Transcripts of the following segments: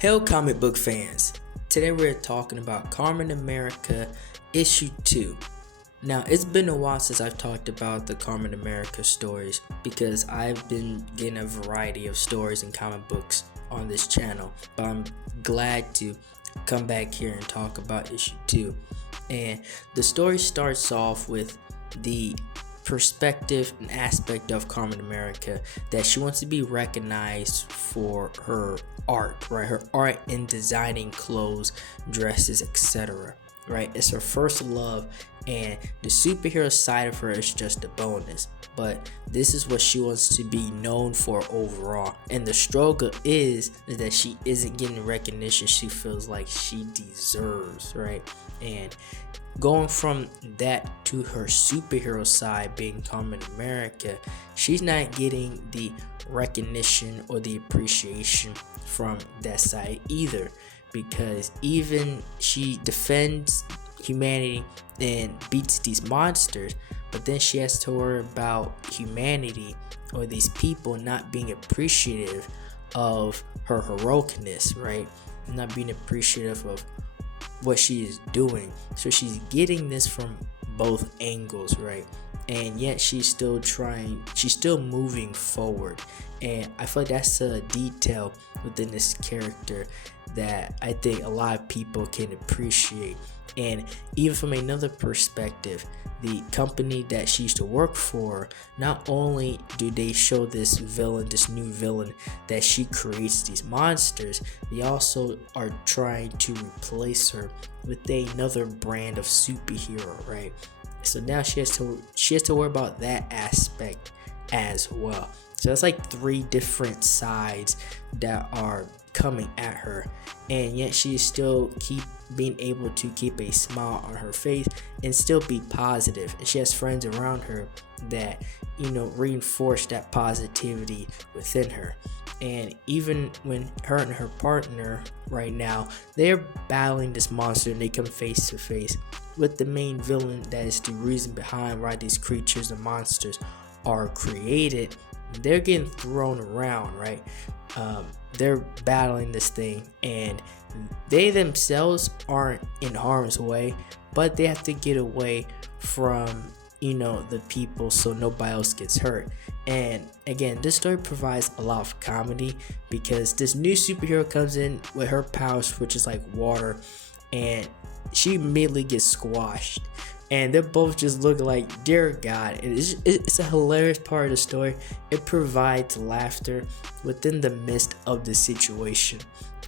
Hello comic book fans, today we're talking about Kamen America issue 2. Now it's been a while since I've talked about the Kamen America stories because I've been getting a variety of stories and comic books on this channel, but I'm glad to come back here and talk about issue 2. And the story starts off with the perspective and aspect of Kamen America that she wants to be recognized for her art, right? Her art in designing clothes, dresses, etc. Right? It's her first love, and the superhero side of her is just a bonus. But this is what she wants to be known for overall. And the struggle is that she isn't getting recognition she feels like she deserves, right? And going from that to her superhero side being Kamen America, she's not getting the recognition or the appreciation from that side either, because even she defends humanity and beats these monsters, but then she has to worry about humanity or these people not being appreciative of her heroicness, right? Not being appreciative of what she is doing. So she's getting this from both angles, right? And yet she's still moving forward. And I feel like that's a detail within this character that I think a lot of people can appreciate. And even from another perspective, the company that she used to work for, not only do they show this new villain that she creates these monsters, they also are trying to replace her with another brand of superhero, right? So now she has to worry about that aspect as well. So that's like three different sides that are coming at her, and yet she still being able to keep a smile on her face and still be positive. And she has friends around her that reinforce that positivity within her. And even when her and her partner right now, they're battling this monster and they come face to face with the main villain that is the reason behind why these creatures and monsters are created. They're getting thrown around, right? They're battling this thing, and they themselves aren't in harm's way, but they have to get away from the people so nobody else gets hurt. And again, this story provides a lot of comedy because this new superhero comes in with her powers, which is like water, and she immediately gets squashed. And they're both just looking like, dear God. And it's a hilarious part of the story. It provides laughter within the midst of the situation.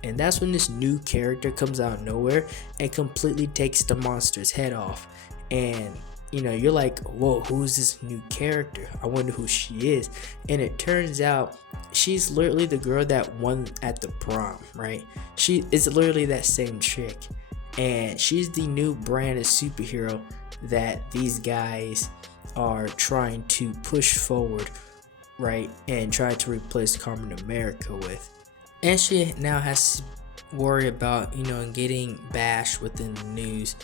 And that's when this new character comes out of nowhere and completely takes the monster's head off. And you're like, whoa, who's this new character? I wonder who she is. And it turns out she's literally the girl that won at the prom, right? She is literally that same chick. And she's the new brand of superhero that these guys are trying to push forward, right, and try to replace Kamen America with. And she now has to worry about getting bashed within the news,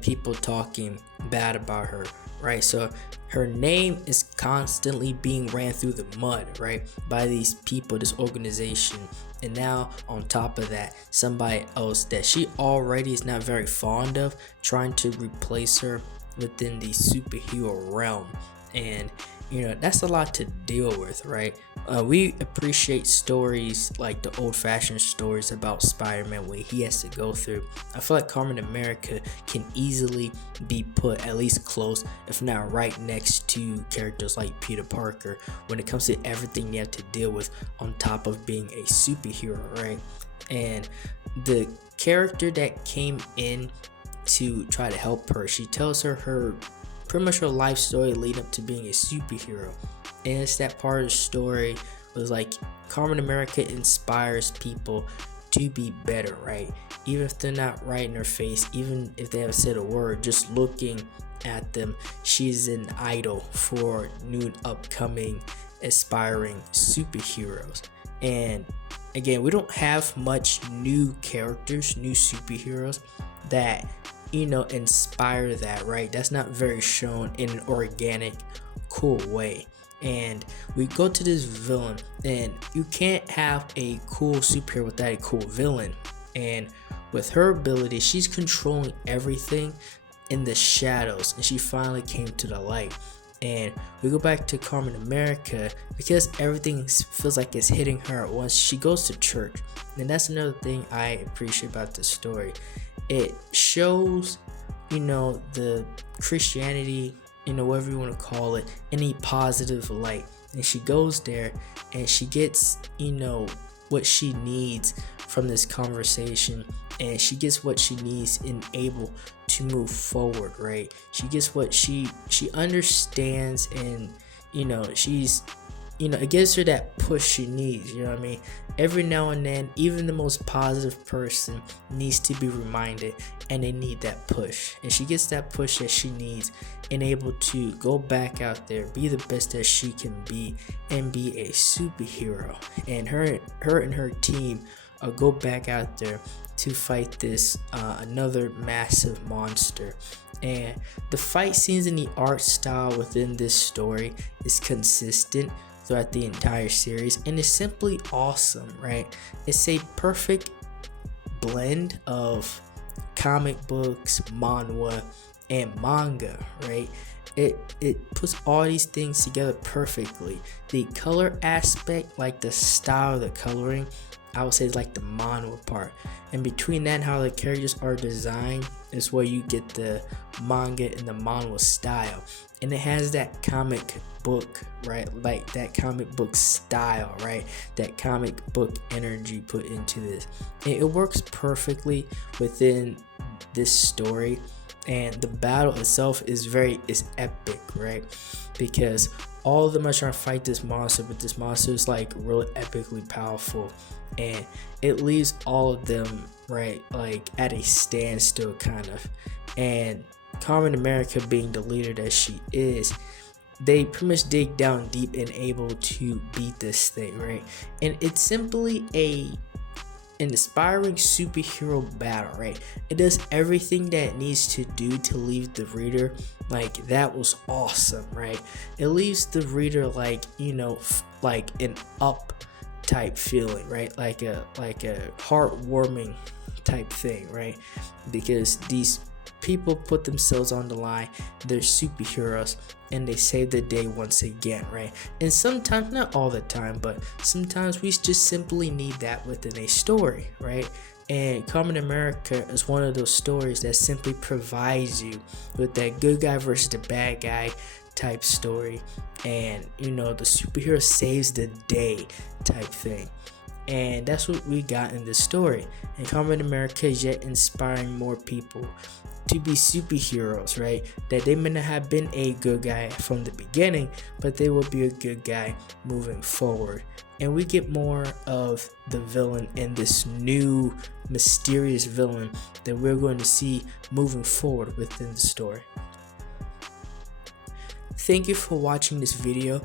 people talking bad about her, right? So her name is constantly being ran through the mud, right, by these people, this organization. And now on top of that, somebody else that she already is not very fond of trying to replace her within the superhero realm. And that's a lot to deal with, right? We appreciate stories like the old-fashioned stories about Spider-Man, what he has to go through. I feel like Kamen America can easily be put at least close, if not right next to characters like Peter Parker when it comes to everything you have to deal with on top of being a superhero, right? And the character that came in to try to help her, she tells her pretty much her life story leading up to being a superhero. And it's that part of the story was like Kamen America inspires people to be better, right? Even if they're not right in her face, even if they haven't said a word, just looking at them, she's an idol for new upcoming aspiring superheroes. And again, we don't have much new characters, new superheroes that inspire that, right? That's not very shown in an organic, cool way. and we go to this villain, and you can't have a cool superhero without a cool villain. And with her ability, she's controlling everything in the shadows, and she finally came to the light. And we go back to Kamen America because everything feels like it's hitting her once she goes to church. And that's another thing I appreciate about this story. It shows, the Christianity, whatever you want to call it, any positive light. And she goes there and she gets, what she needs from this conversation, and she gets what she needs and able to move forward, right? She gets what she understands, and she's it gives her that push she needs. You know what I mean? Every now and then, even the most positive person needs to be reminded, and they need that push, and she gets that push that she needs, and able to go back out there, be the best that she can be, and be a superhero. And her and her team go back out there to fight this another massive monster. And the fight scenes and the art style within this story is consistent throughout the entire series, and it's simply awesome, right? It's a perfect blend of comic books, manhwa, and manga, right? It puts all these things together perfectly. The color aspect, like the style of the coloring, I would say is like the manhwa part, and between that and how the characters are designed is where you get the manga and the manhwa style. And it has that comic book, right? Like that comic book style, right? That comic book energy put into this. And it works perfectly within this story. And the battle itself is epic, right? Because all of them are trying to fight this monster, but this monster is like really epically powerful, and it leaves all of them, right, like at a standstill kind of. And Kamen America, being the leader that she is, they pretty much dig down deep and able to beat this thing, right? And it's simply an inspiring superhero battle, right? It does everything that it needs to do to leave the reader like, that was awesome, right? It leaves the reader like, like an up type feeling, right? Like a heartwarming type thing, right? Because these people put themselves on the line, they're superheroes, and they save the day once again, right? And sometimes, not all the time, but sometimes we just simply need that within a story, right? And Kamen America is one of those stories that simply provides you with that good guy versus the bad guy type story, and the superhero saves the day type thing. And that's what we got in this story. And Kamen America is yet inspiring more people to be superheroes, right? That they may not have been a good guy from the beginning, but they will be a good guy moving forward. And we get more of the villain and this new mysterious villain that we're going to see moving forward within the story. Thank you for watching this video.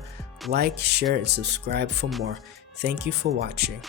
Like, share, and subscribe for more. Thank you for watching.